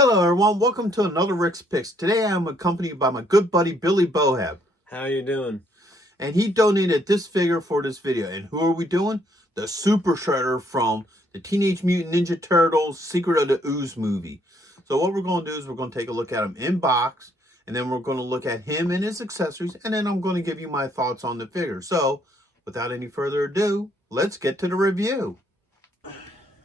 Hello everyone, welcome to another Rick's Picks. Today I am accompanied by my good buddy Billy Bohab. How you doing? And he donated this figure for this video. And who are we doing? The Super Shredder from the Teenage Mutant Ninja Turtles Secret of the Ooze movie. So what we're going to do is we're going to take a look at him in box. And then we're going to look at him and his accessories. And then I'm going to give you my thoughts on the figure. So without any further ado, let's get to the review.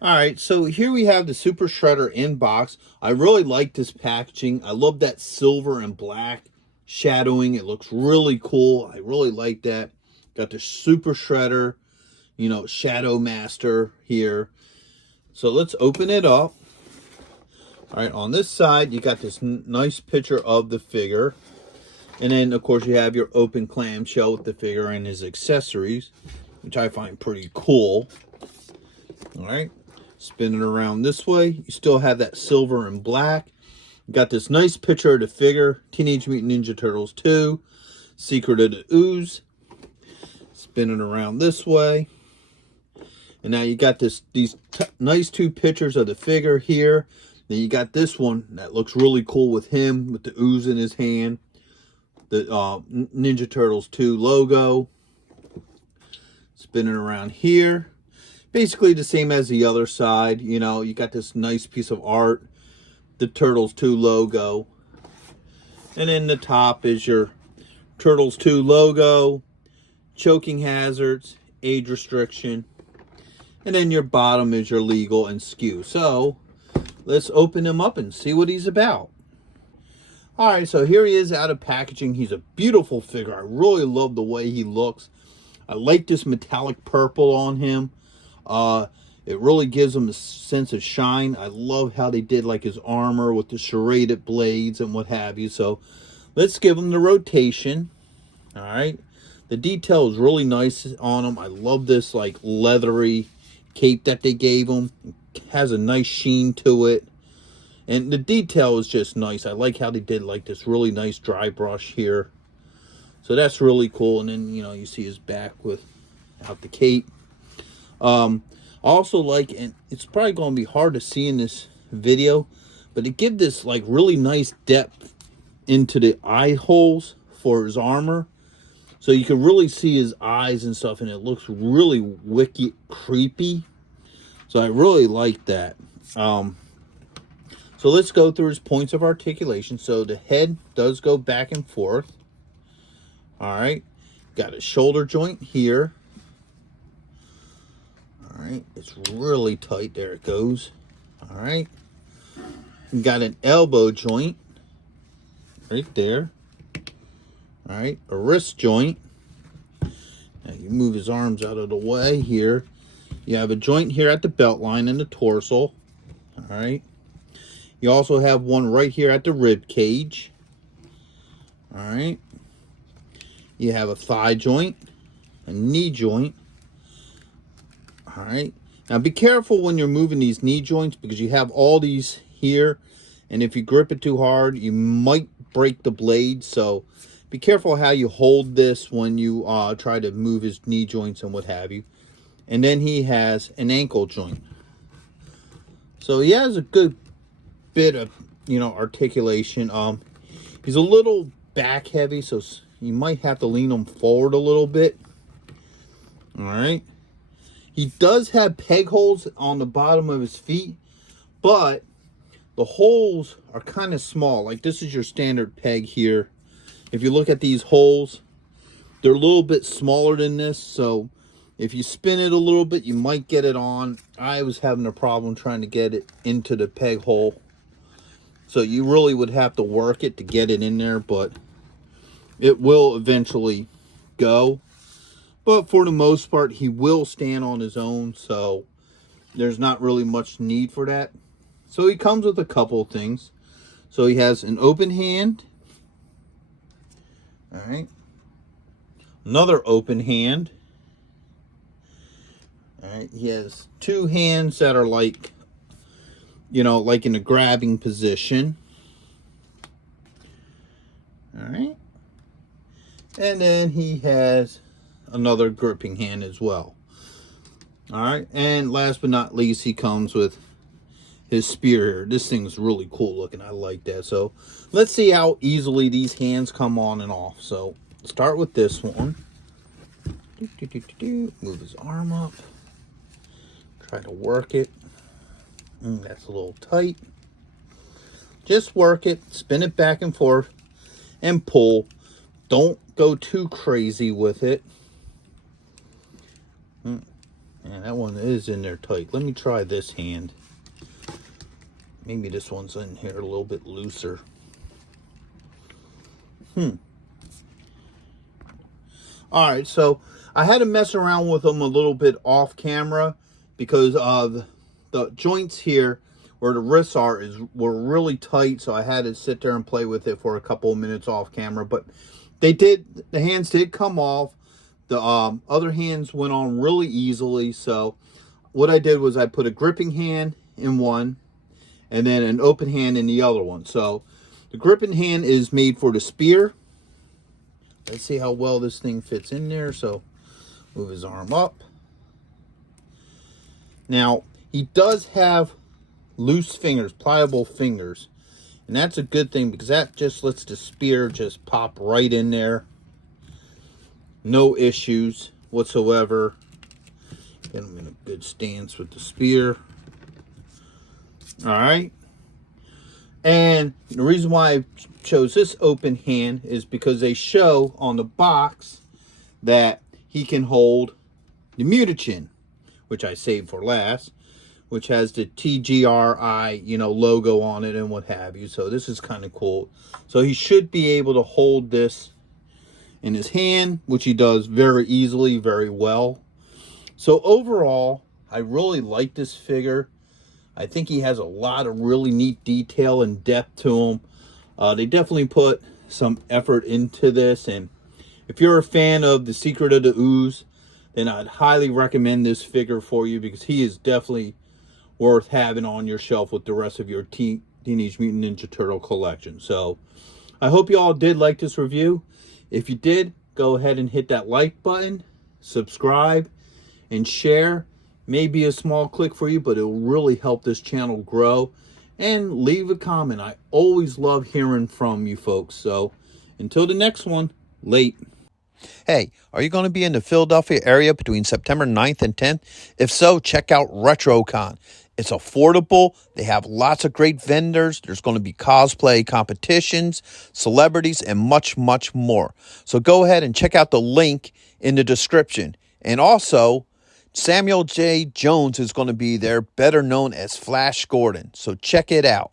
Alright, so here we have the Super Shredder in box. I really like this packaging. I love that silver and black shadowing. It looks really cool. I really like that. Got the Super Shredder, Shadow Master here. So let's open it up. Alright, on this side, you got this nice picture of the figure. And then, of course, you have your open clamshell with the figure and his accessories, which I find pretty cool. Alright. Spin it around this way. You still have that silver and black. You got this nice picture of the figure. Teenage Mutant Ninja Turtles 2. Secret of the Ooze. Spin it around this way. And now you got these nice two pictures of the figure here. Then you got this one that looks really cool with him with the ooze in his hand. The Ninja Turtles 2 logo. Spin it around here. Basically the same as the other side. You got this nice piece of art. The Turtles 2 logo. And then the top is your Turtles 2 logo. Choking hazards. Age restriction. And then your bottom is your legal and skew. So, let's open him up and see what he's about. Alright, so here he is out of packaging. He's a beautiful figure. I really love the way he looks. I like this metallic purple on him. It really gives him a sense of shine. I love how they did like his armor with the serrated blades and what have you. So let's give him the rotation. All right. The detail is really nice on him. I love this like leathery cape that they gave him. It has a nice sheen to it. And the detail is just nice. I like how they did like this really nice dry brush here. So that's really cool. And then, you see his back without the cape. I also like, and it's probably going to be hard to see in this video, but it gives this like really nice depth into the eye holes for his armor. So you can really see his eyes and stuff, and it looks really wicked creepy. So I really like that. So let's go through his points of articulation. So the head does go back and forth. All right. Got a shoulder joint here. All right, it's really tight. There it goes. All right. You got an elbow joint right there. All right, a wrist joint. Now you move his arms out of the way here. You have a joint here at the belt line and the torso. All right. You also have one right here at the rib cage. All right. You have a thigh joint, a knee joint. All right. Now be careful when you're moving these knee joints because you have all these here. And if you grip it too hard, you might break the blade. So be careful how you hold this when you try to move his knee joints and what have you. And then he has an ankle joint. So he has a good bit of, articulation. He's a little back heavy, so you might have to lean him forward a little bit. All right. He does have peg holes on the bottom of his feet, but the holes are kind of small. Like this is your standard peg here. If you look at these holes, they're a little bit smaller than this. So if you spin it a little bit, you might get it on. I was having a problem trying to get it into the peg hole. So you really would have to work it to get it in there, but it will eventually go. But for the most part, he will stand on his own, so there's not really much need for that. So he comes with a couple of things. So he has an open hand. All right. Another open hand. All right. He has two hands that are like, like in a grabbing position. All right. And then he has another gripping hand as well. All right, and last but not least, he comes with his spear here. This thing's really cool looking. I like that. So let's see how easily these hands come on and off. So start with this one. Move his arm up. Try to work it. That's a little tight. Just work it. Spin it back and forth and pull. Don't go too crazy with it. Yeah, that one is in there tight. Let me try this hand. Maybe this one's in here a little bit looser. Alright, so I had to mess around with them a little bit off camera because the joints here where the wrists were really tight, so I had to sit there and play with it for a couple of minutes off camera. But the hands did come off. The other hands went on really easily. So what I did was I put a gripping hand in one and then an open hand in the other one. So the gripping hand is made for the spear. Let's see how well this thing fits in there. So move his arm up. Now, he does have loose fingers, pliable fingers. And that's a good thing because that just lets the spear just pop right in there. No issues whatsoever. Get him in a good stance with the spear. Alright. And the reason why I chose this open hand is because they show on the box that he can hold the Mutachin, which I saved for last, which has the TGRI, logo on it and what have you. So this is kind of cool. So he should be able to hold this in his hand, which he does very easily, very well. So overall, I really like this figure. I think he has a lot of really neat detail and depth to him. They definitely put some effort into this. And if you're a fan of The Secret of the Ooze, then I'd highly recommend this figure for you because he is definitely worth having on your shelf with the rest of your Teenage Mutant Ninja Turtle collection. So I hope you all did like this review. If you did, go ahead and hit that like button, subscribe, and share. Maybe a small click for you, but it will really help this channel grow. And leave a comment. I always love hearing from you folks. So until the next one, late. Hey, are you going to be in the Philadelphia area between September 9th and 10th? If so, check out RetroCon. It's affordable. They have lots of great vendors. There's going to be cosplay competitions, celebrities, and much, much more. So go ahead and check out the link in the description. And also, Samuel J. Jones is going to be there, better known as Flash Gordon. So check it out.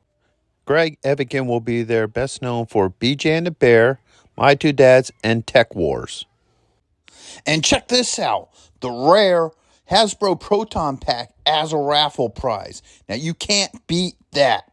Greg Evigan will be there, best known for BJ and the Bear, My Two Dads, and Tech Wars. And check this out, the rare Hasbro Proton Pack as a raffle prize. Now, you can't beat that.